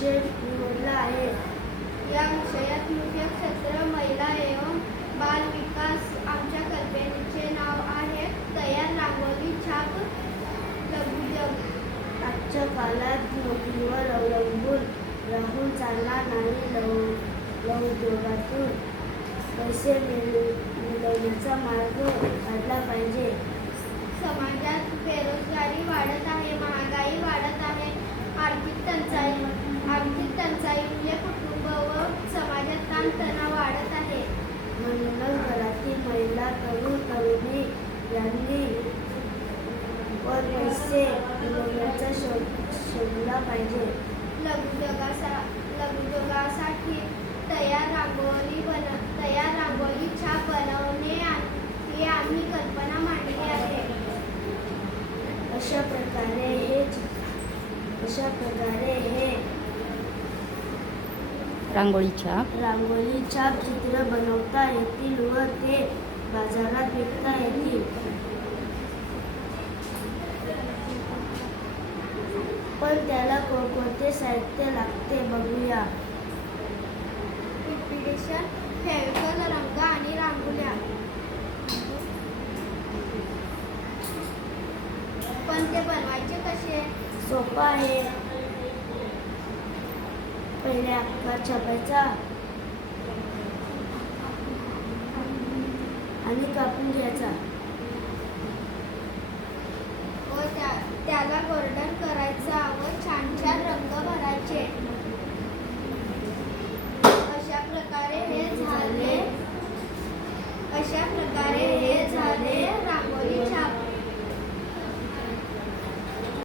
विषय निवडला आहे. या विषयात मुख्य क्षेत्र महिला एवं बाल विकास. आमच्या कल्पनेचे नाव आहे तयार रांगोळी छाप लघुउद्योग. आजच्या काळात नोकरीवर अवलंबून राहून चालणार नाही. लघुउद्योगातून पैसे मिळवण्याचा मार्ग काढला पाहिजे. समाजात बेरोजगारी वाढत आहे, महागाई वाढत आहे, आर्थिक टंचाईमुळे कुटुंब व समाजात ताणतणाव वाढत आहे. म्हणूनच घरातील महिला तरुणी यांनी वर पैसे मिळवण्याचा शोधला पाहिजे. लघुउद्योगासाठी तयार रांगोळी छाप बनवणे ही आम्ही कल्पना मांडली आहे. अशा प्रकारे हे रांगोळी छाप चित्र बनवता येतील व ते बाजारात विकता येतील. पण त्याला कोणते साहित्य लागते बघूया. पिपेशन, फेविकॉल, रंग आणि रांगोळ्या. पण ते बनवायचे कसे? सोपं आहे. पहिले आकार छापायचा आणि कापून घ्यायचा व त्याला गोल्डन करायचा व छान छान रंग भरायचे. अशा प्रकारे